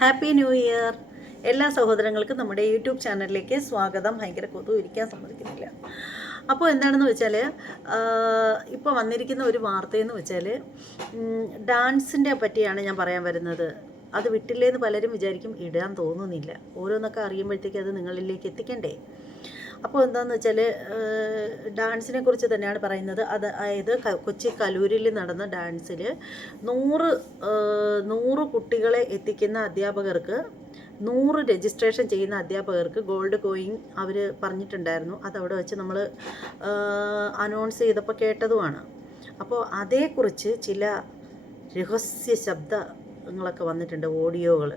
Happy new year എല്ലാ സഹോദരങ്ങൾക്കും നമ്മുടെ യൂട്യൂബ് ചാനലിലേക്ക് സ്വാഗതം. ഭയങ്കര കൊതു ഇരിക്കാൻ സമ്മതിക്കുന്നില്ല. അപ്പോൾ എന്താണെന്ന് വെച്ചാൽ ഇപ്പോൾ വന്നിരിക്കുന്ന ഒരു വാർത്തയെന്ന് വെച്ചാൽ ഡാൻസിൻ്റെ പറ്റിയാണ് ഞാൻ പറയാൻ വരുന്നത്. അത് വിട്ടില്ലേന്ന് പലരും വിചാരിക്കും, ഇടാൻ തോന്നുന്നില്ല. ഓരോന്നൊക്കെ അറിയുമ്പോഴത്തേക്ക് അത് നിങ്ങളിലേക്ക് എത്തിക്കണ്ടേ. അപ്പോൾ എന്താണെന്ന് വെച്ചാൽ ഡാൻസിനെ കുറിച്ച് തന്നെയാണ് പറയുന്നത്. അതായത് കൊച്ചി കലൂരിൽ നടന്ന ഡാൻസിൽ 100 കുട്ടികളെ എത്തിക്കുന്ന അധ്യാപകർക്ക് 100 രജിസ്ട്രേഷൻ ചെയ്യുന്ന അധ്യാപകർക്ക് ഗോൾഡ് കോയിൻ അവർ പറഞ്ഞിട്ടുണ്ടായിരുന്നു. അതവിടെ വെച്ച് നമ്മൾ അനൗൺസ് ചെയ്തപ്പോൾ കേട്ടതുമാണ്. അപ്പോൾ അതേക്കുറിച്ച് ചില രഹസ്യ ശബ്ദങ്ങളൊക്കെ വന്നിട്ടുണ്ട്, ഓഡിയോകൾ.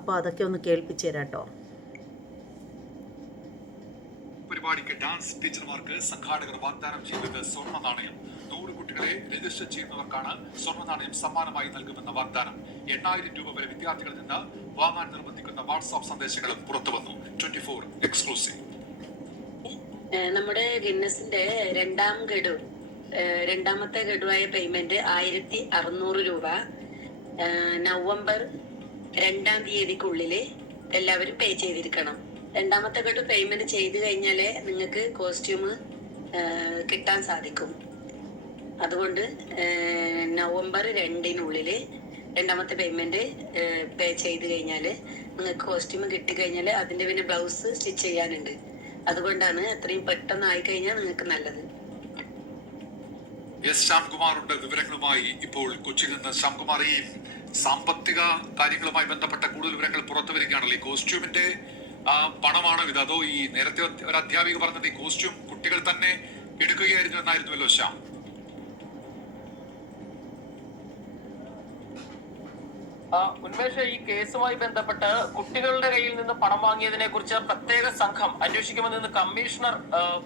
അപ്പോൾ അതൊക്കെ ഒന്ന് കേൾപ്പിച്ചു തരാം കേട്ടോ. പരിപാടിക്ക് ഡാൻസ് ടീച്ചർമാർക്ക് സംഘാടകർ വാഗ്ദാനം ചെയ്തത് സ്വർണ്ണ നാണയം. 100 കുട്ടികളെ രജിസ്റ്റർ ചെയ്യുന്നവർക്കാണ് സ്വർണ്ണ നാണയം സമ്മാനമായി നൽകുമെന്ന വാഗ്ദാനം. 8000 രൂപ വരെ വിദ്യാർത്ഥികളിൽ നിന്ന് വാങ്ങാൻ നിർബന്ധിക്കുന്ന വാട്സാപ്പ് സന്ദേശങ്ങളും പുറത്തുവന്നു. 24 എക്സ്ക്ലൂസീവ്. നമ്മുടെ ഗിന്നസിന്റെ രണ്ടാമത്തെ ഗഡുവായ പേയ്മെന്റ് 1600 രൂപ നവംബർ 2-ാം തീയതിക്കുള്ളില് എല്ലാവരും പേ ചെയ്തിരിക്കണം. രണ്ടാമത്തെ ഗഡു പേയ്മെന്റ് ചെയ്ത് കഴിഞ്ഞാലേ നിങ്ങൾക്ക് കോസ്റ്റ്യൂം കിട്ടാൻ സാധിക്കും. അതുകൊണ്ട് നവംബർ 2-നുള്ളിൽ രണ്ടാമത്തെ പേയ്മെന്റ് പേ ചെയ്ത് കഴിഞ്ഞാൽ നിങ്ങൾക്ക് കോസ്റ്റ്യൂം കിട്ടിക്കഴിഞ്ഞാൽ അതിന്റെ പിന്നെ ബ്ലൗസ് സ്റ്റിച്ച് ചെയ്യാനുണ്ട്. അതുകൊണ്ടാണ് അത്രയും പെട്ടെന്ന് ആയിക്കഴിഞ്ഞാൽ നിങ്ങൾക്ക് നല്ലത്. എസ് ശ്യാംകുമാറുണ്ട് വിവരങ്ങളുമായി. ഇപ്പോൾ കൊച്ചിയിൽ നിന്ന് ശ്യാംകുമാർ, ഈ സാമ്പത്തിക കാര്യങ്ങളുമായി ബന്ധപ്പെട്ട കൂടുതൽ വിവരങ്ങൾ പുറത്തു വരികയാണല്ലോ. ഈ കോസ്റ്റ്യൂമിന്റെ പണമാണോ ഇത്, അതോ ഈ നേരത്തെ ഒരു അധ്യാപിക പറഞ്ഞത് ഈ കോസ്റ്റ്യൂം കുട്ടികൾ തന്നെ എടുക്കുകയായിരുന്നു എന്നായിരുന്നുവല്ലോ ശ്യാം? ഉന്മേഷ്, ഈ കേസുമായി ബന്ധപ്പെട്ട് കുട്ടികളുടെ കയ്യിൽ നിന്ന് പണം വാങ്ങിയതിനെ കുറിച്ച് പ്രത്യേക സംഘം അന്വേഷിക്കുമെന്ന് കമ്മീഷണർ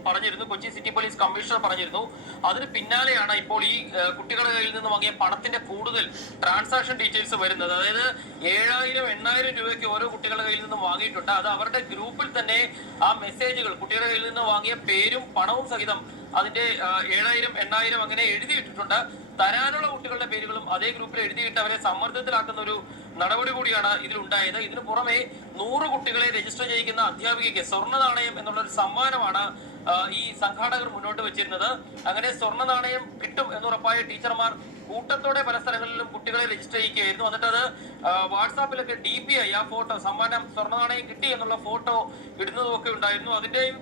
പറഞ്ഞിരുന്നു. കൊച്ചി സിറ്റി പോലീസ് കമ്മീഷണർ പറഞ്ഞിരുന്നു. അതിന് പിന്നാലെയാണ് ഇപ്പോൾ ഈ കുട്ടികളുടെ കയ്യിൽ നിന്ന് വാങ്ങിയ പണത്തിന്റെ കൂടുതൽ ട്രാൻസാക്ഷൻ ഡീറ്റെയിൽസ് വരുന്നത്. അതായത് 7000-8000 രൂപയ്ക്ക് ഓരോ കുട്ടികളുടെ കയ്യിൽ നിന്നും വാങ്ങിയിട്ടുണ്ട്. അത് അവരുടെ ഗ്രൂപ്പിൽ തന്നെ ആ മെസ്സേജുകൾ കുട്ടികളുടെ കയ്യിൽ നിന്ന് വാങ്ങിയ പേരും പണവും സഹിതം അതിന്റെ 7000-8000 അങ്ങനെ എഴുതിയിട്ടിട്ടുണ്ട്. തരാനുള്ള കുട്ടികളുടെ പേരുകളും അതേ ഗ്രൂപ്പിൽ എഴുതിയിട്ട് അവരെ സമ്മർദ്ദത്തിലാക്കുന്ന ഒരു നടപടി കൂടിയാണ് ഇതിലുണ്ടായത്. ഇതിനു പുറമെ 100 കുട്ടികളെ രജിസ്റ്റർ ചെയ്യിക്കുന്ന അധ്യാപികയ്ക്ക് സ്വർണ്ണ നാണയം എന്നുള്ള ഒരു സമ്മാനമാണ് ഈ സംഘാടകർ മുന്നോട്ട് വെച്ചിരുന്നത്. അങ്ങനെ സ്വർണ്ണ നാണയം കിട്ടും എന്നുറപ്പായ ടീച്ചർമാർ കൂട്ടത്തോടെ പല സ്ഥലങ്ങളിലും കുട്ടികളെ രജിസ്റ്റർ ചെയ്യിക്കുകയായിരുന്നു. എന്നിട്ട് അത് വാട്സാപ്പിലൊക്കെ DPI ആ ഫോട്ടോ, സമ്മാനം സ്വർണ്ണ നാണയം കിട്ടി എന്നുള്ള ഫോട്ടോ ഇടുന്നതും ഒക്കെ ഉണ്ടായിരുന്നു. അതിന്റെയും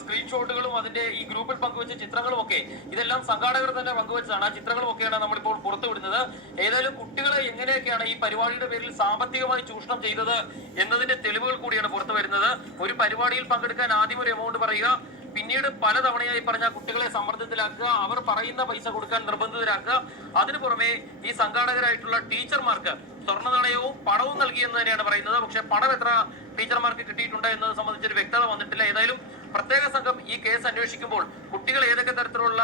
സ്ക്രീൻഷോട്ടുകളും അതിന്റെ ഈ ഗ്രൂപ്പിൽ പങ്കുവെച്ച ചിത്രങ്ങളും ഒക്കെ ഇതെല്ലാം സംഘാടകർ തന്നെ പങ്കുവെച്ചതാണ്. ആ ചിത്രങ്ങളും ഒക്കെയാണ് നമ്മളിപ്പോൾ പുറത്തുവിടുന്നത്. ഏതായാലും കുട്ടികളെ എങ്ങനെയൊക്കെയാണ് ഈ പരിപാടിയുടെ പേരിൽ സാമ്പത്തികമായി ചൂഷണം ചെയ്തത് എന്നതിന്റെ തെളിവുകൾ കൂടിയാണ് പുറത്തു വരുന്നത്. ഒരു പരിപാടിയിൽ പങ്കെടുക്കാൻ ആദ്യം ഒരു എമൗണ്ട് പറയുക, പിന്നീട് പലതവണയായി പറഞ്ഞ കുട്ടികളെ സമ്മർദ്ദത്തിലാക്കുക, അവർ പറയുന്ന പൈസ കൊടുക്കാൻ നിർബന്ധിതരാക്കുക. അതിനു പുറമെ ഈ സംഘാടകരായിട്ടുള്ള ടീച്ചർമാർക്ക് സ്വർണ്ണ നാണയവും പണവും നൽകിയെന്ന് തന്നെയാണ് പറയുന്നത്. പക്ഷെ പണം എത്ര ടീച്ചർമാർക്ക് കിട്ടിയിട്ടുണ്ട് എന്നത് സംബന്ധിച്ചൊരു വ്യക്തത വന്നിട്ടില്ല. ഏതായാലും പ്രത്യേക സംഘം ഈ കേസ് അന്വേഷിക്കുമ്പോൾ കുട്ടികൾ ഏതൊക്കെ തരത്തിലുള്ള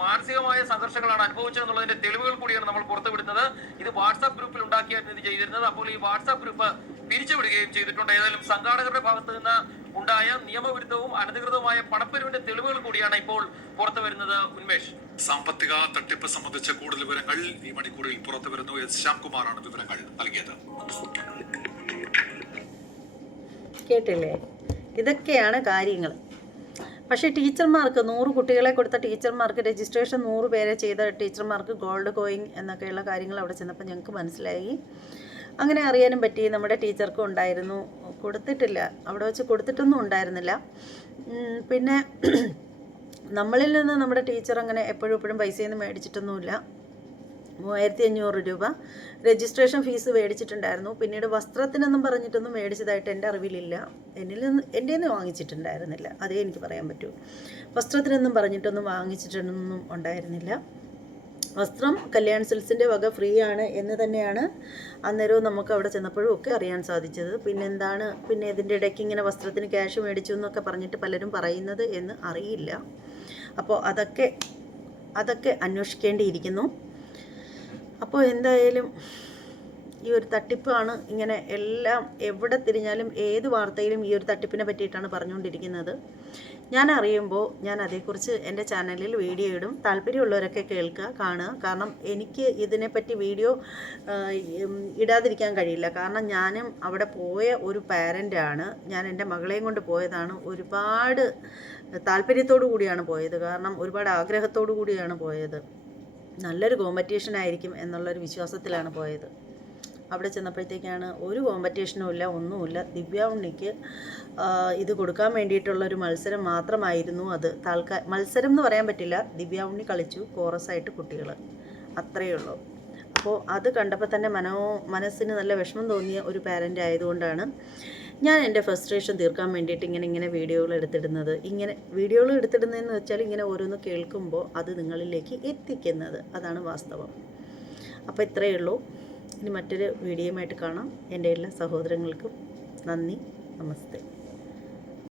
മാനസികമായ സംഘർഷങ്ങളാണ് അനുഭവിച്ചതെന്നുള്ളതിന്റെ തെളിവുകൾ കൂടിയാണ് നമ്മൾ പുറത്തുവിടുന്നത്. ഇത് വാട്സാപ്പ് ഗ്രൂപ്പിൽ ഉണ്ടാക്കിയായിരുന്നു ഇത് ചെയ്തിരുന്നത്. അപ്പോൾ ഈ വാട്സാപ്പ് ഗ്രൂപ്പ് പിരിച്ചുവിടുകയും ചെയ്തിട്ടുണ്ട്. ഏതായാലും സംഘാടകരുടെ ഭാഗത്ത് നിന്ന് ഉണ്ടായ നിയമവിരുദ്ധവും അനധികൃതവുമായ പണപ്പിരിവിന്റെ തെളിവുകൾ കൂടിയാണ് ഇപ്പോൾ പുറത്തു വരുന്നത്. ഉന്മേഷ്, സാമ്പത്തിക തട്ടിപ്പ് സംബന്ധിച്ച കൂടുതൽ വിവരങ്ങൾ ഈ മണിക്കൂറിൽ പുറത്തു വരുന്നു. എസ് ശ്യാംകുമാറാണ് വിവരങ്ങൾ നൽകിയത്. കേട്ടില്ലേ, ഇതൊക്കെയാണ് കാര്യങ്ങൾ. പക്ഷേ ടീച്ചർമാർക്ക് 100 കുട്ടികളെ കൊടുത്ത ടീച്ചർമാർക്ക് രജിസ്ട്രേഷൻ 100 പേരെ ചെയ്ത ടീച്ചർമാർക്ക് ഗോൾഡ് കോയിൻ എന്നൊക്കെയുള്ള കാര്യങ്ങൾ അവിടെ ചെന്നപ്പോൾ ഞങ്ങൾക്ക് മനസ്സിലായി. അങ്ങനെ അറിയാനും പറ്റി. നമ്മുടെ ടീച്ചർക്കും ഉണ്ടായിരുന്നു, കൊടുത്തിട്ടില്ല, അവിടെ വെച്ച് കൊടുത്തിട്ടൊന്നും ഉണ്ടായിരുന്നില്ല. പിന്നെ നമ്മളിൽ നിന്ന് നമ്മുടെ ടീച്ചർ അങ്ങനെ എപ്പോഴും പൈസയൊന്നും മേടിച്ചിട്ടൊന്നുമില്ല. 3500 രൂപ രജിസ്ട്രേഷൻ ഫീസ് മേടിച്ചിട്ടുണ്ടായിരുന്നു. പിന്നീട് വസ്ത്രത്തിനൊന്നും പറഞ്ഞിട്ടൊന്നും മേടിച്ചതായിട്ട് എൻ്റെ അറിവിലില്ല. എൻ്റെ നിന്ന് വാങ്ങിച്ചിട്ടുണ്ടായിരുന്നില്ല, അതേ എനിക്ക് പറയാൻ പറ്റൂ. വസ്ത്രത്തിനൊന്നും പറഞ്ഞിട്ടൊന്നും വാങ്ങിച്ചിട്ടൊന്നും ഉണ്ടായിരുന്നില്ല. വസ്ത്രം കല്യാൺ സിൽസിൻ്റെ വക ഫ്രീ ആണ് എന്ന് തന്നെയാണ് അന്നേരവും നമുക്ക് അവിടെ ചെന്നപ്പോഴും ഒക്കെ അറിയാൻ സാധിച്ചത്. പിന്നെ ഇതിൻ്റെ ഇടയ്ക്ക് ഇങ്ങനെ വസ്ത്രത്തിന് ക്യാഷ് മേടിച്ചു എന്നൊക്കെ പറഞ്ഞിട്ട് പലരും പറയുന്നത് എന്ന് അറിയില്ല. അപ്പോൾ അതൊക്കെ അന്വേഷിക്കേണ്ടിയിരിക്കുന്നു. അപ്പോൾ എന്തായാലും ഈ ഒരു തട്ടിപ്പാണ് ഇങ്ങനെ എല്ലാം എവിടെ തിരിഞ്ഞാലും ഏത് വാർത്തയിലും ഈ ഒരു തട്ടിപ്പിനെ പറ്റിയിട്ടാണ് പറഞ്ഞുകൊണ്ടിരിക്കുന്നത്. ഞാൻ അറിയുമ്പോൾ ഞാൻ അതേക്കുറിച്ച് എൻ്റെ ചാനലിൽ വീഡിയോ ഇടും. താല്പര്യമുള്ളവരൊക്കെ കേൾക്കുക, കാണുക. കാരണം എനിക്ക് ഇതിനെപ്പറ്റി വീഡിയോ ഇടാതിരിക്കാൻ കഴിയില്ല. കാരണം ഞാനും അവിടെ പോയ ഒരു പാരൻ്റാണ്. ഞാൻ എൻ്റെ മകളെയും കൊണ്ട് പോയതാണ്. ഒരുപാട് താല്പര്യത്തോടു കൂടിയാണ് പോയത്. കാരണം ഒരുപാട് ആഗ്രഹത്തോടു കൂടിയാണ് പോയത്. നല്ലൊരു കോമ്പറ്റീഷൻ ആയിരിക്കും എന്നുള്ളൊരു വിശ്വാസത്തിലാണ് പോയത്. അവിടെ ചെന്നപ്പോഴത്തേക്കാണ് ഒരു കോമ്പറ്റീഷനും ഇല്ല, ഒന്നുമില്ല. ദിവ്യ ഉണ്ണിക്ക് ഇത് കൊടുക്കാൻ വേണ്ടിയിട്ടുള്ളൊരു മത്സരം മാത്രമായിരുന്നു അത്. മത്സരം എന്ന് പറയാൻ പറ്റില്ല. ദിവ്യ ഉണ്ണി കളിച്ചു, കോറസായിട്ട് കുട്ടികൾ, അത്രയേ ഉള്ളൂ. അപ്പോൾ അത് കണ്ടപ്പോൾ തന്നെ മനസ്സിന് നല്ല വിഷമം തോന്നിയ ഒരു പാരൻ്റ് ആയതുകൊണ്ടാണ് ഞാൻ എൻ്റെ ഫ്രസ്ട്രേഷൻ തീർക്കാൻ വേണ്ടിയിട്ട് ഇങ്ങനെ വീഡിയോകൾ എടുത്തിടുന്നത്. ഇങ്ങനെ വീഡിയോകൾ എടുത്തിടുന്നതെന്ന് വെച്ചാൽ ഇങ്ങനെ ഓരോന്ന് കേൾക്കുമ്പോൾ അത് നിങ്ങളിലേക്ക് എത്തിക്കുന്നത്, അതാണ് വാസ്തവം. അപ്പോൾ ഇത്രയേ ഉള്ളൂ. ഇനി മറ്റൊരു വീഡിയോയുമായിട്ട് കാണാം. എൻ്റെ എല്ലാ സഹോദരങ്ങൾക്കും നന്ദി, നമസ്തേ.